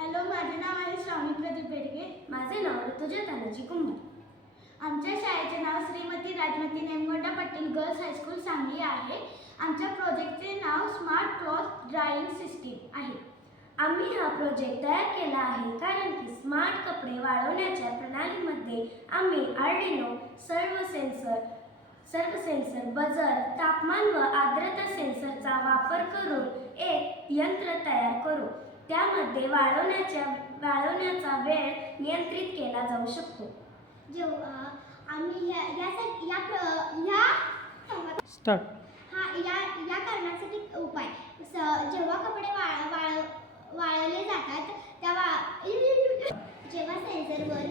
Hello, माझे नाव आहे श्रावणी प्रदीप बेडगे. माझे नाव ऋतुजा तानाजी कुंभार. आमच्या शाळेचे नाव श्रीमती राजमती नेमगोंडा पाटील गर्ल्स हायस्कूल सांगली आहे. आमच्या प्रोजेक्टचे नाव स्मार्ट क्लॉथ ड्रायिंग सिस्टीम आहे. आम्ही हा प्रोजेक्ट तयार केला आहे कारण की स्मार्ट कपडे वाळवण्याच्या प्रणालीमध्ये आम्ही आर्डिनो सर्व सेन्सर, बजर, तापमान व आर्द्रता सेन्सरचा वापर करून एक यंत्र तयार करू. त्यामध्ये वाळवण्याचा वेळ नियंत्रित केला जाऊ शकतो. आम्ही या कारणासाठी उपाय जेव्हा कपडे वाळवले जातात जेव्हा सेन्सरवर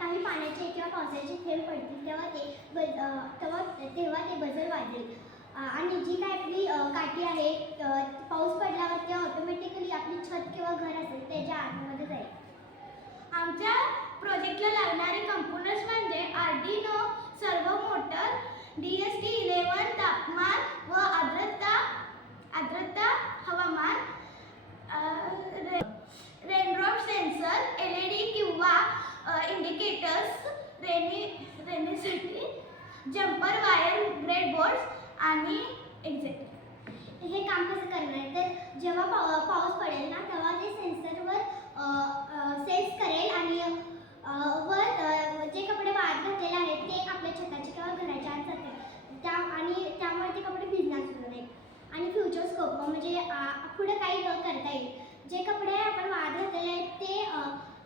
काही पाण्याचे किंवा पावसाचे थेंब पडतील तेव्हा ते बजर वाजेल आणि जी काय आपली काठी आहे पाऊस पडल्यावर ते ऑटोमॅटिकली आपली छत किंवा घर असेल त्याच्या आतमध्ये जाईल. आमच्या प्रोजेक्टला लागणारे कंपोनंट्स म्हणजे आर्डिनो सर्वो मोटर, DST-11 तापमान व आर्द्रता हवामान, रेनड्रॉप सेन्सर, LED किंवा इंडिकेटर्स रेनीसाठी, जम्पर वायर, ब्रेडबोर्ड्स आणि एक्झॅक्ट. हे काम कसं करणार आहे तर जेव्हा पाऊस पडेल ना तेव्हा ते सेन्सरवर सेन्स करेल आणि जे कपडे वाळत घातलेले आहेत ते आपल्या छताच्या किंवा घराच्या आत जातील आणि त्यामुळे ते कपडे भिजणार सुद्धा नाहीत. आणि फ्युचर स्कोप म्हणजे पुढे काही करता येईल. जे कपडे आपण वाळत घातलेले आहेत ते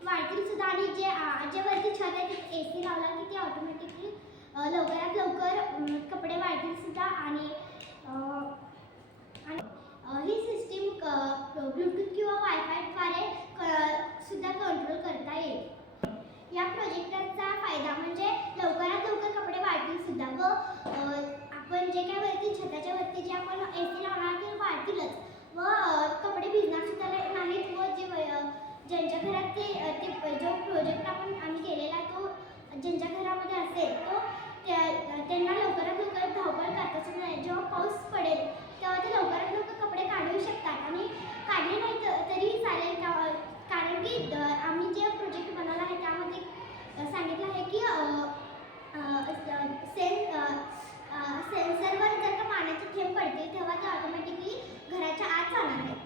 वाळतील सुद्धा आणि जे वरती छत आहे ते AC लावला की ते ऑटोमॅटिकली लवकरात लवकर कपडे वाळतील सुद्धा आणि ही सिस्टीम ब्लूटूथ किंवा वायफायद्वारे सुद्धा कंट्रोल करता येईल. या प्रोजेक्टचा फायदा म्हणजे लवकरात लवकर कपडे वाळतील सुद्धा व आपण जे काय वरती छताच्या वरती जे आपण AC लावणार ते वाळतीलच व कपडे भिजणार सुद्धा नाहीत व ज्यांच्या घरात ते जो प्रोजेक्ट आम्ही केलेला तो ज्यांच्या घरामध्ये असेल तो त्यांना लवकरात लवकर धावपळ करताच नाही. जेव्हा पाऊस पडेल तेव्हा ते लवकरात लवकर कपडे काढू शकतात आणि काढले नाही तरी चालेल कारण की आम्ही जे प्रोजेक्ट बनवला आहे त्यामध्ये सांगितलं आहे की सेन्सरवर जर का पाण्याचे थेंब पडतील तेव्हा ते ऑटोमॅटिकली घराच्या आत जाणार आहेत.